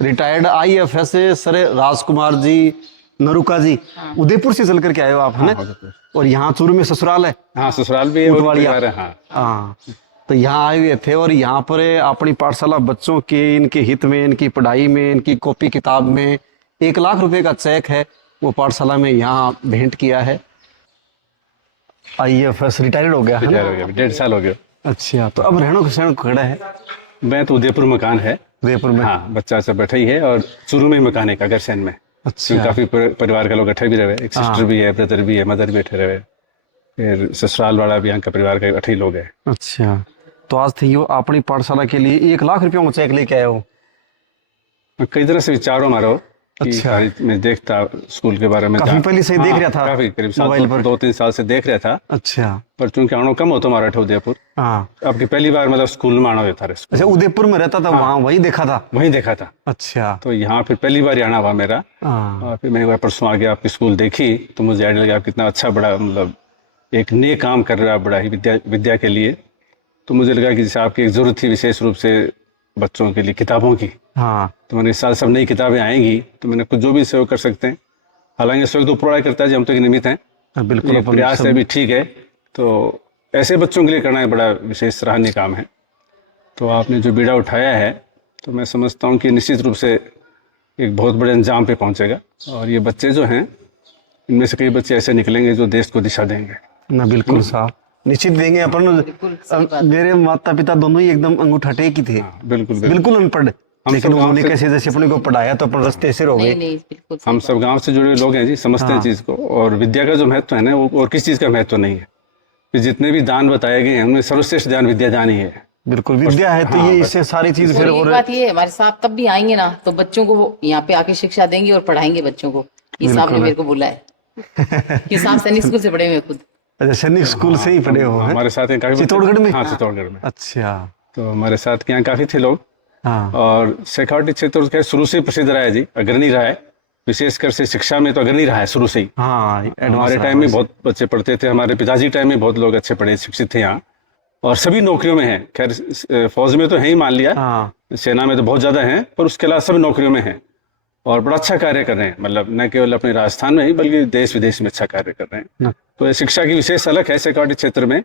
Retired IFS sir Rajkumar ji Naruka जी, उदयपुर से चल करके आए हो आप, है ना? हाँ, और यहाँ चूरू में ससुराल है। हाँ ससुराल भी है, वो भी ऊंटवाड़िया। परिवार है। हाँ हाँ, तो यहाँ आए हुए थे और यहाँ पर अपनी पाठशाला बच्चों के, इनके हित में, इनकी पढ़ाई में, इनकी कॉपी किताब में 1 लाख रुपए का चेक है, वो पाठशाला में यहाँ भेंट किया है। आईएफएस रिटायर्ड हो गया है रिटायर ना? हो गया, 1.5 साल हो गया। अच्छा, तो अब रहना सहन खड़ा है मैं तो उदयपुर मकान है। उदयपुर में? हाँ, बच्चा सब बैठा ही है और चूरू में ही मकान है कागरसैन में। अच्छा, काफी परिवार का लोग इकट्ठे भी रहे, एक सिस्टर भी है, ब्रदर भी है, मदर भी बैठे रहे, फिर ससुराल वाला भी यहाँ का परिवार का 8 ही लोग है। अच्छा, तो आज थे यो अपनी पाठशाला के लिए 1 लाख रुपयों का चेक लेके आए हो? कई तरह से विचार हमारा कि अच्छा। मैं देखता स्कूल के बारे में, काफी पहले से देख रहा था काफी करीब मोबाइल पर? 2-3 साल से देख रहा था। अच्छा। पर चूंकि आना कम होता हमारा उदयपुर, हाँ। आपकी पहली बार मतलब स्कूल में आना होता था। अच्छा, उदयपुर में रहता था, वहाँ वही देखा था? वहीं देखा था। अच्छा। तो यहाँ फिर पहली बार आना हुआ मेरा। हाँ। और फिर मैं एक बार परसों आ गया, आपकी स्कूल देखी तो मुझे आइडिया लगा आप कितना अच्छा बड़ा मतलब एक नए काम कर रहा है, बड़ा ही विद्या के लिए। तो मुझे लगा कि जैसे आपकी एक जरूरत थी विशेष रूप से बच्चों के लिए किताबों की, हाँ। तो मैंने इस साल सब नई किताबें आएंगी तो मैंने कुछ जो भी सहयोग कर सकते हैं, हालांकि सहयोग तो पूरा करता है जी, हम तो एक निमित्त हैं। बिल्कुल, ये प्रयास है भी, ठीक है। तो ऐसे बच्चों के लिए करना एक बड़ा विशेष सराहनीय काम है। तो आपने जो बीड़ा उठाया है तो मैं समझता हूँ कि निश्चित रूप से एक बहुत बड़े अंजाम पे पहुँचेगा। और ये बच्चे जो हैं, इनमें से कई बच्चे ऐसे निकलेंगे जो देश को दिशा देंगे ना। बिल्कुल साहब, निश्चित देंगे। अपन मेरे माता पिता दोनों ही एकदम अंगूठा टेक ही थे। बिल्कुल बिल्कुल अनपढ़, लेकिन उन्होंने कैसे जैसे अपने को पढ़ाया तो अपन रास्ते से हो गए। हम सब गांव से जुड़े लोग हैं जी, समझते हैं चीज़ को। और विद्या का जो महत्व है ना, वो और किस चीज़ का महत्व नहीं है। कि जितने भी दान बताए गए हैं उनमें सर्वश्रेष्ठ दान विद्या दान ही है। बिल्कुल, विद्या है तो हाँ, ये इससे सारी चीज फिर। और बात ये है, हमारे साहब तब भी आएंगे ना तो बच्चों को वो यहाँ पे आके शिक्षा देंगे और पढ़ाएंगे बच्चों को। ये साहब ने मेरे को बोला है कि साहब सैनिक स्कूल से पढ़े हुए खुद। अच्छा, सैनिक स्कूल से ही पढ़े हो? हमारे साथ काफी चित्तौड़गढ़ में? हाँ, चित्तौड़गढ़ में। अच्छा। तो हमारे साथ यहाँ काफी थे लोग। हाँ। और शेखावटी क्षेत्र के शुरू से प्रसिद्ध रहा है जी, अग्रणी रहा है, विशेषकर से शिक्षा में तो अग्रणी रहा है शुरू से ही। हाँ, हमारे टाइम में बहुत बच्चे पढ़ते थे, हमारे पिताजी टाइम में बहुत लोग अच्छे पढ़े शिक्षित थे यहाँ, और सभी नौकरियों में हैं। खैर फौज में तो है ही, मान लिया, हाँ। सेना में तो बहुत ज्यादा हैं, पर उसके अलावा सब नौकरियों में हैं और बड़ा अच्छा कार्य कर रहे हैं। मतलब न केवल अपने राजस्थान में ही बल्कि देश विदेश में अच्छा कार्य कर रहे हैं। तो ये शिक्षा की विशेष अलग है शेखावटी क्षेत्र में,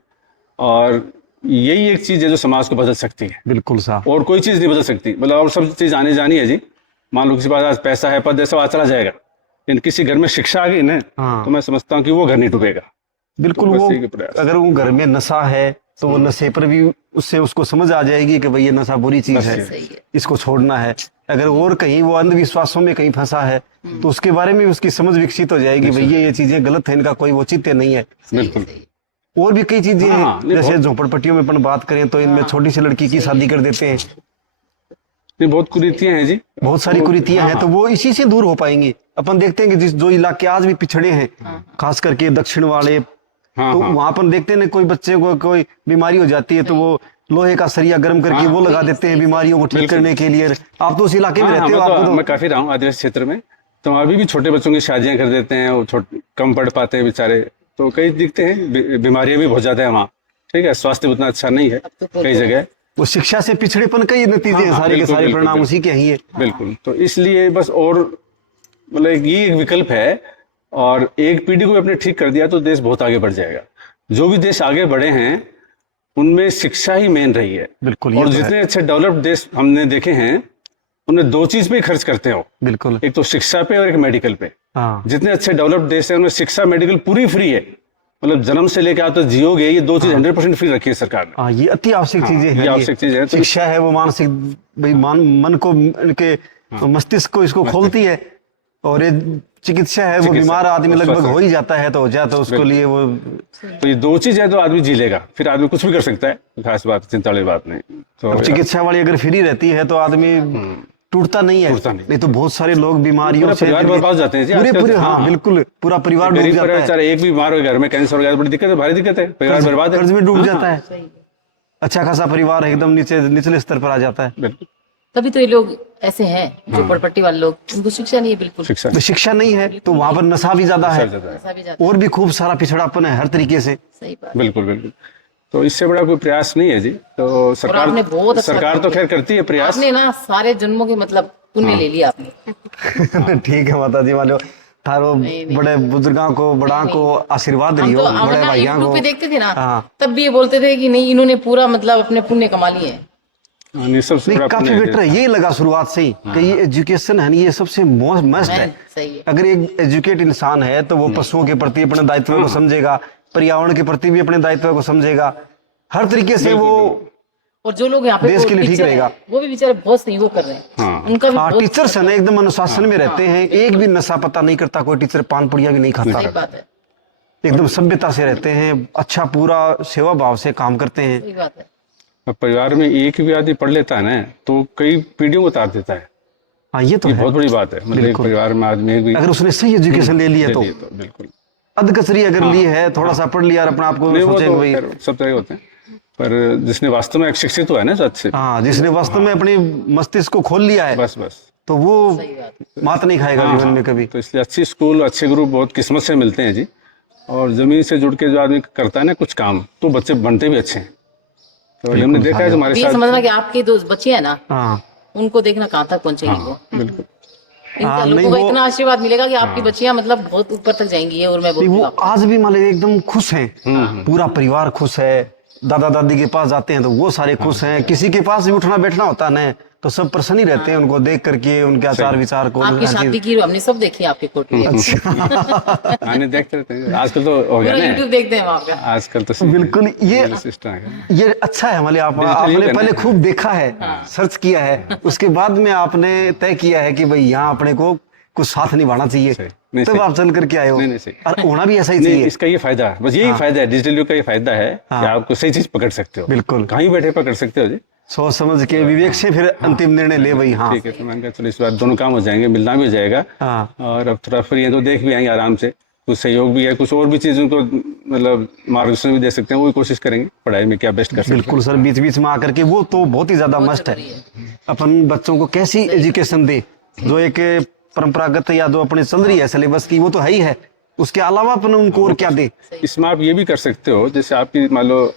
और यही एक चीज है जो समाज को बदल सकती है। बिल्कुल साहब, और कोई चीज नहीं बदल सकती। मतलब और सब चीज आने जानी है जी। मान लो किसी पास आज पैसा है, पद है, सब आज चला जाएगा, लेकिन किसी घर में शिक्षा आ गई ना, तो मैं समझता हूँ कि वो घर नहीं डूबेगा। बिल्कुल। तो वो बस यही प्रयास। अगर वो घर में नशा है तो वो नशे पर भी उससे उसको समझ आ जाएगी कि भाई ये नशा बुरी चीज है, इसको छोड़ना है। अगर और कहीं वो अंधविश्वासों में कहीं फंसा है तो उसके बारे में उसकी समझ विकसित हो जाएगी, भैया ये चीजें गलत है, इनका कोई औचित्य नहीं है। बिल्कुल। और भी कई चीजें हाँ, हैं, जैसे झोपड़पट्टियों में अपन बात करें तो इनमें छोटी सी लड़की की शादी कर देते हैं। नहीं, बहुत कुरीतियां हैं जी, बहुत सारी कुरीतियां हैं, तो वो इसी से दूर हो पाएंगी। अपन देखते हैं कि जिस जो इलाके आज भी पिछड़े हैं, खास करके दक्षिण वाले, तो वहां पर देखते हैं कोई बच्चे को कोई बीमारी हो जाती है तो वो लोहे का सरिया गर्म करके वो लगा देते हैं बीमारियों को ठीक करने के लिए। आप तो उस इलाके में रहते हो, आपको मैं काफी रहा हूँ आदिवासी क्षेत्र में, तो अभी भी छोटे बच्चों की शादियां कर देते हैं, वो कम पढ़ पाते हैं बेचारे, तो कई दिखते हैं। बीमारियां भी बहुत ज्यादा है वहाँ, ठीक है, स्वास्थ्य उतना अच्छा नहीं है कई जगह। वो शिक्षा से पिछड़ेपन का ये नतीजे हैं, सारे के सारे परिणाम उसी के ही है। बिल्कुल। तो इसलिए बस, और मतलब ये एक विकल्प है, और एक पीढ़ी को अपने ठीक कर दिया तो देश बहुत आगे बढ़ जाएगा। जो भी देश आगे बढ़े हैं उनमें शिक्षा ही मेन रही है। बिल्कुल। और जितने अच्छे डेवलप्ड देश हमने देखे हैं उनमें 2 चीज पे खर्च करते हो। बिल्कुल। एक तो शिक्षा पे और एक मेडिकल पे। हाँ। जितने अच्छे डेवलप्ड देश हैं उनमें शिक्षा मेडिकल पूरी फ्री है। मतलब जन्म से लेकर आप तो जियोगे, ये 2 चीज 100% फ्री रखी है सरकार ने। हाँ, ये अति आवश्यक चीजें हैं। ये आवश्यक चीज है। शिक्षा है वो मानसिक भाई मन को, इनके मस्तिष्क को इसको खोलती है, और ये चिकित्सा है वो बीमार आदमी लगभग हो ही जाता है तो हो जाता है उसको लिए वो। तो ये 2 चीज है तो आदमी जी लेगा, फिर आदमी कुछ भी कर सकता है, खास बात चिंता वाली बात नहीं। तो चिकित्सा वाली अगर फ्री रहती है तो आदमी टूटता नहीं है। नहीं तो बहुत सारे लोग बीमारियों से बर्बाद हो जाते हैं जी पूरे। हाँ, बिल्कुल, पूरा परिवार डूब जाता है। एक भी बीमार हो घर में, कैंसर हो गया, बड़ी दिक्कत है, भारी दिक्कत है, परिवार बर्बाद है, कर्ज में डूब जाता है। अच्छा खासा परिवार एकदम निचले स्तर पर आ जाता है। तभी तो ये लोग ऐसे हैं जो पड़पट्टी वाले लोग, उनको शिक्षा नहीं है बिल्कुल। शिक्षा नहीं है तो वहां पर नशा भी ज्यादा है, और भी खूब सारा पिछड़ापन है हर तरीके से। सही बात। बिल्कुल बिल्कुल। तो इससे बड़ा कोई प्रयास नहीं है जी। तो सरकार बहुत अच्छा सरकार तो खैर करती है प्रयास। आपने ना सारे जन्मों के मतलब पुण्य ले लिया आपने। ठीक है माता जी, वालो थारो बड़े बुजुर्गों को बड़ा को आशीर्वाद हम दियो, तो बड़े ना भाइयों यूट्यूब को। पे देखते थे ना, हाँ। तब भी ये बोलते थे कि नहीं इन्होंने पूरा मतलब अपने पुण्य कमा लिए हैं। ये सबसे नहीं बड़ा काफी पुण्य है। बेटर है, ये लगा शुरुआत से ही कि ये एजुकेशन है ना, ये सबसे मस्ट है। सही है। अगर एक एजुकेट इंसान है तो वो पशुओं के प्रति अपने दायित्व को समझेगा, पर्यावरण के प्रति भी अपने दायित्व को समझेगा, हर तरीके से वो और जो लोग यहाँ पे देश के लिए ठीक टीचर रहेगा। हैं, वो भी बेचारे बहुत सहयोग कर रहे हैं। हाँ। उनका भी बहुत टीचर्स है ना एकदम अनुशासन में रहते हैं, एक भी नशा पता नहीं करता, कोई टीचर पान पुड़िया भी नहीं सही खाता, बात है। एकदम सभ्यता से रहते हैं, अच्छा पूरा सेवा भाव से काम करते हैं। सही बात है। अब परिवार में एक भी आदमी पढ़ लेता है ना तो कई पीढ़ियों को उतार देता है। हाँ ये तो ये है। बहुत बड़ी बात है। मतलब एक परिवार में आदमी एक भी अगर उसने सही एजुकेशन ले लिया तो बिल्कुल अधकचरी अगर ली है, थोड़ा सा पढ़ लिया और अपने आप को नहीं, वो सोचेंगे तो भाई। खैर सब तरह होते हैं, पर जिसने वास्तव में शिक्षित हुआ है ना अच्छे, हाँ जिसने वास्तव में अपनी मस्तिष्क को खोल लिया है बस बस तो वो सही बात है। मात नहीं खाएगा जीवन में कभी। तो इसलिए अच्छी स्कूल, अच्छे गुरु बहुत किस्मत से मिलते हैं जी। और जमीन से जुड़ के जो आदमी करता है ना कुछ काम, तो बच्चे बनते भी अच्छे हैं। तो हमने देखा है हमारे ये साथ। समझना कि आपके दो बच्चे हैं ना, हाँ उनको देखना कहाँ तक पहुंचेंगे वो। बिल्कुल। इनका हाँ, लोगों नहीं, का वो- इतना आशीर्वाद मिलेगा कि आपकी बच्चियां मतलब बहुत ऊपर तक जाएंगी। ये और मैं नहीं, बोलती वो हूँ आज भी मान लीजिए एकदम खुश हैं, पूरा परिवार खुश है। दादा दादी के पास जाते हैं तो वो सारे खुश हैं, किसी के पास भी उठना बैठना होता है ना तो सब प्रसन्न ही रहते हैं उनको देख करके, उनके आचार विचार को। आपकी हर शादी चीज- की हमने सब देखी है आपके कोर्ट में। आने देखते रहते हैं आजकल तो हो गया पूरा ना, यूट्यूब देखते हैं वहाँ पे। आजकल तो बिल्कुल ये सिस्टम है। ये अच्छा है, मतलब Digital आपने युग है पहले ना। खूब देखा है, सर्च किया है, उसके बाद में आपने तय किया है कि भाई यहाँ अपने को कुछ साथ निभाना चाहिए, सही। नहीं, तब सही। आप चल करके आए हो। नहीं, नहीं, सही। और होना भी ऐसा ही नहीं, चाहिए। इसका ये फायदा है, बस यही फायदा है, डिजिटल युग का ये फायदा है कि हाँ। आपको सही चीज पकड़ सकते हो। बिल्कुल। कहीं बैठे पकड़ सकते हो जी। सोच समझ के विवेक से फिर अंतिम निर्णय ले भाई। हाँ ठीक है, तो मैंने कहा चलो इस बार दोनों काम हो जाएंगे, मिलना भी हो जाएगा। हाँ और अब थोड़ा फ्री है तो देख भी आएंगे आराम से, कुछ सहयोग भी है, कुछ और भी चीज उनको मतलब मार्गदर्शन भी दे सकते हैं, वो भी कोशिश करेंगे पढ़ाई में क्या बेस्ट कर सकते हैं। बिल्कुल सर, बीच बीच में आकर के वो तो बहुत ही ज्यादा मस्ट है। अपन बच्चों को कैसी एजुकेशन दे, जो एक परंपरागत या जो अपने चल रही है सिलेबस की वो तो है ही है, उसके अलावा अपन उनको और क्या दे। इसमें आप ये भी कर सकते हो, जैसे आपकी मान लो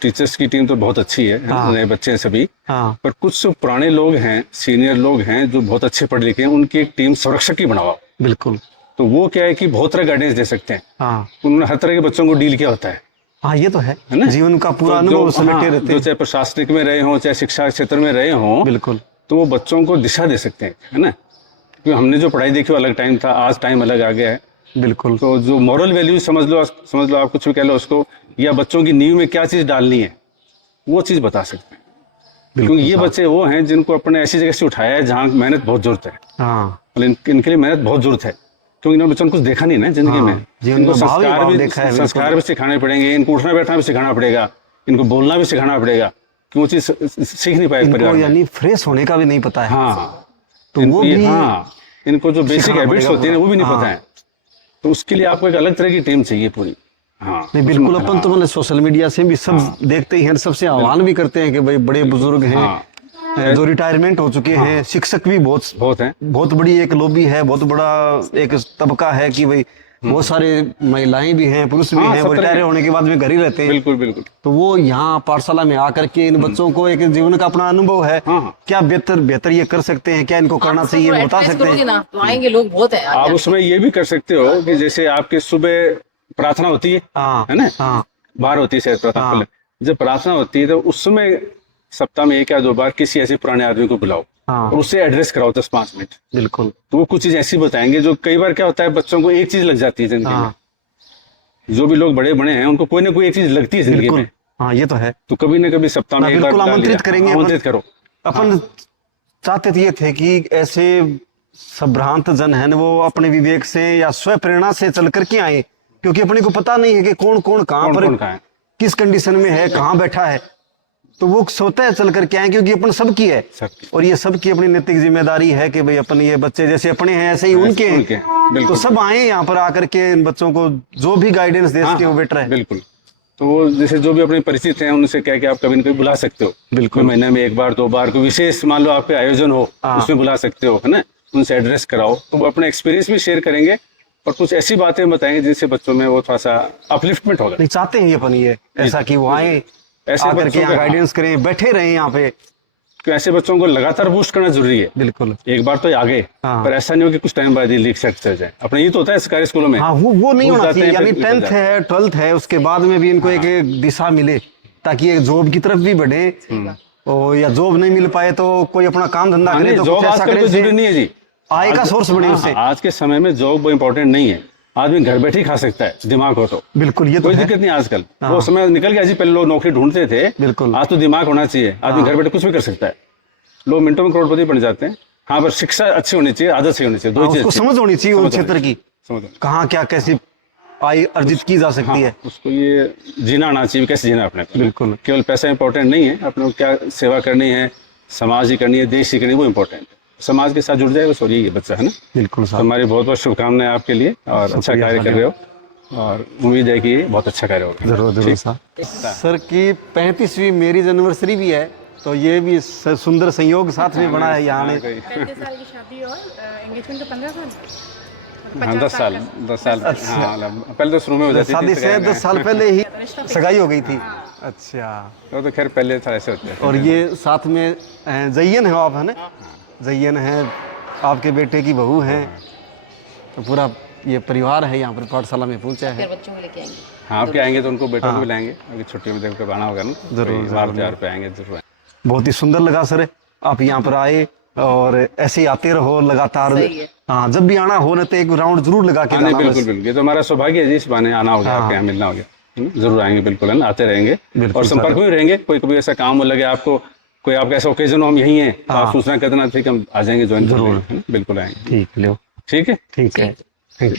टीचर्स की टीम तो बहुत अच्छी है, नए बच्चे हैं सभी, हाँ पर कुछ पुराने लोग हैं, सीनियर लोग हैं जो बहुत अच्छे पढ़े लिखे हैं, उनकी एक टीम संरक्षक की बनाओ। बिल्कुल। तो वो क्या है कि बहुत तरह गाइडेंस दे सकते हैं, हाँ उन्होंने हर तरह के बच्चों को डील किया होता है हाँ ये तो है ना? जीवन का पूरा तो जो- अनुभव समेटे हाँ, रहते जो हैं। चाहे प्रशासनिक में रहे हों, चाहे शिक्षा क्षेत्र में रहे हों, बिल्कुल तो वो बच्चों को दिशा दे सकते हैं, है ना? क्योंकि हमने जो पढ़ाई देखी वो अलग टाइम था, आज टाइम अलग आ गया है। बिल्कुल। तो जो मॉरल वैल्यू समझ लो आप कुछ भी कह लो उसको, या बच्चों की नींव में क्या चीज़ डालनी है वो चीज़ बता सकते हैं। क्योंकि ये बच्चे वो हैं जिनको अपने ऐसी जगह से उठाया है जहाँ मेहनत बहुत जरूरत है, हाँ मतलब इनके लिए मेहनत बहुत जरूरत है, क्योंकि इन्होंने बच्चों को कुछ देखा नहीं ना जिंदगी में। जीवन इनको में भाव ही भाव देखा है, बिल्कुल। संस्कार भी सिखाने पड़ेंगे, इनको उठना बैठना भी सिखाना पड़ेगा, इनको बोलना भी सिखाना पड़ेगा, कि वो चीज़ सीख नहीं पाए परिवार इनको में। यानी फ्रेश होने का भी नहीं पता है। हाँ, तो वो भी हाँ, इनको जो बेसिक सिखाना हैबिट्स पड़ेगा होती हैं वो भी नहीं पूरा। पता है, तो उसके लिए आपको एक अलग तरह की टीम चाहिए पूरी। हाँ नहीं बिल्कुल, अपन तो मतलब सोशल मीडिया से भी सब देखते ही हैं, सबसे आह्वान भी करते हैं कि भाई बड़े बुजुर्ग हैं जो रिटायरमेंट हो चुके हैं, शिक्षक भी बहुत हैं। बहुत बड़ी एक लॉबी है, बहुत बड़ा एक तबका है कि भाई बहुत सारे महिलाएं भी हैं, पुरुष भी हैं, वो सब तरह रिटायर के। होने के बाद में घर ही रहते हैं। बिल्कुल बिल्कुल। तो वो यहाँ पाठशाला में आकर के इन बच्चों को एक जीवन का अपना अनुभव है, हाँ। क्या बेहतर ये कर सकते हैं, क्या इनको करना चाहिए वो बता सकते हैं। ना तो आएंगे लोग बहुत है आप उसमें ये भी कर सकते हो कि जैसे आपके सुबह प्रार्थना होती है, हाँ है ना? हाँ बाहर होती है शायद प्रार्थना, हाँ। जब प्रार्थना होती है तो उसमें सप्ताह में 1 या 2 बार किसी ऐसे पुराने आदमी को बुलाओ हाँ और उससे एड्रेस कराओ 10-5 मिनट। बिल्कुल। तो वो कुछ चीज ऐसी बताएंगे जो कई बार क्या होता है बच्चों को एक चीज लग जाती है जिंदगी हाँ में। जो भी लोग बड़े हैं उनको कोई ना कोई एक चीज लगती है जिंदगी बिल्कुल। में, हाँ ये तो है। तो कभी ना कभी सप्ताह में ना, एक बार बिल्कुल बुला आमंत्रित लिया। करेंगे आमंत्रित करो। अपन चाहते तो ये थे कि ऐसे संभ्रांत जन है ना वो अपने विवेक से या स्व प्रेरणा से चल करके आए, क्योंकि अपने को पता नहीं है कि कौन कौन कहाँ कौन पर कौन कहाँ है। किस कंडीशन में है, कहाँ बैठा है, तो वो सोता है चल करके आए, क्योंकि अपन सबकी है सबकी। और ये सबकी अपनी नैतिक जिम्मेदारी है कि भाई अपन ये बच्चे जैसे अपने हैं ऐसे ही उनके उनके, हैं, बिल्कुल। तो सब आए यहाँ पर आकर के इन बच्चों को जो भी गाइडेंस दे सके वो बेटर है। बिल्कुल। तो वो जैसे जो भी अपने परिचित हैं उनसे कह के आप कभी न कभी बुला सकते हो, बिल्कुल। कोई महीने में 1 बार 2 बार कोई विशेष मान लो आपके आयोजन हो उसमें बुला सकते हो, है ना? उनसे एड्रेस कराओ, तो वो अपना एक्सपीरियंस भी शेयर करेंगे और कुछ ऐसी बातें बताएंगे जिससे बच्चों में वो थोड़ा सा अपलिफ्टमेंट होगा। नहीं चाहते हैं ये अपन ये ऐसा कि वो आए ऐसे आकर के बच्चों यहाँ का- गाइडेंस करें, बैठे रहे यहाँ पे, कि ऐसे बच्चों को लगातार बूस्ट करना जरूरी है। बिल्कुल। एक बार तो आगे, हाँ। पर ऐसा नहीं हो कि कुछ टाइम बाद ये लीक सेट चल जाए। अपने ये तो होता है सरकारी स्कूलों में। हाँ, वो नहीं घुस होना जाते चाहिए, हैं, यानी फिर निकल 10th जाते हैं। है 12th है उसके बाद में भी इनको एक दिशा मिले, ताकि एक जॉब की तरफ भी बढ़े। और या जॉब नहीं मिल पाए तो कोई अपना काम धंधा हाँ, करे, नहीं, तो जॉब कुछ ऐसा आजकल करे कोई जरूरी जिससे नहीं है जी। आय का सोर्स बने उससे। हाँ, आज के समय में जॉब वो इम्पोर्टेंट नहीं है। आदमी घर बैठे ही खा सकता है, दिमाग हो तो। बिल्कुल, ये तो कोई है। दिक्कत नहीं आजकल। वो समय निकल गया जी, पहले लोग नौकरी ढूंढते थे। बिल्कुल। आज तो दिमाग होना चाहिए, आदमी घर बैठे कुछ भी कर सकता है। लोग मिनटों में करोड़पति बन जाते हैं। हाँ, पर शिक्षा अच्छी होनी चाहिए, आदत सही होनी चाहिए, दो हाँ, चीजें उसको समझ होनी चाहिए उस समझ क्षेत्र की, समझ। कहाँ क्या कैसी आय अर्जित की जा सकती है। उसको ये जीना आना चाहिए, कैसे जीना अपने को। बिल्कुल। केवल पैसा इंपॉर्टेंट नहीं है, अपने को क्या सेवा करनी है, समाज की करनी है, देश की करनी है, वो इम्पोर्टेंट है। समाज के साथ जुड़ जाए बस, यही है बच्चा, है ना। बिल्कुल तो साहब, हमारी बहुत बहुत शुभकामनाएं आपके लिए, और अच्छा शुक्रिया कार्य कर साहब। रहे हो, और उम्मीद है कि ये बहुत अच्छा कार्य होगा। जरूर जरूर ठीक? साहब। सर की 35वीं मैरिज एनिवर्सरी भी है, तो ये भी सुंदर संयोग साथ में बना है यहाँ ने। 35 साल की शादी और एंगेजमेंट का 15 साल। हाँ, 10 साल 10 साल। हाँ, पहले तो शुरू में हो जाती शादी थी, से 10 साल पहले ही सगाई हो गई थी। अच्छा, वो तो खैर पहले था, ऐसे होते हैं। और ये साथ में जयन है आप, है ना? जयन है, आपके बेटे की बहू है, तो पूरा ये परिवार है यहाँ पर पाठशाला में पहुंचा है। फिर बच्चों को लेके आएंगे। हाँ, आपके आएंगे तो उनको बेटों को भी लाएंगे, अभी छुट्टियों में देखकर आना होगा ना। जरूर, बार त्योहार पे आएंगे जरूर। बहुत ही सुंदर लगा सर, आप यहाँ पर आए, और ऐसे ही आते रहो लगातार। सही है। हाँ, जब भी आना हो ना तो एक राउंड जरूर लगा के हाँ, नहीं, जाना बिल्कुल बस। बिल्कुल, ये तो हमारा सौभाग्य है जी, इस बहाने आना हो गया, आपके यहाँ मिलना हो गया। जरूर आएंगे, बिल्कुल, है ना, आते रहेंगे बिल्कुल और संपर्क में रहेंगे। कोई कभी ऐसा काम हो लगे आपको, कोई आपका ऐसा ओकेजन हो, हम यहीं हैं, तो आप सूचना कर देना, ठीक, हम आ जाएंगे, ज्वाइन जरूर, बिल्कुल आएंगे। ठीक लो, ठीक है। ठीक है, थैंक यू।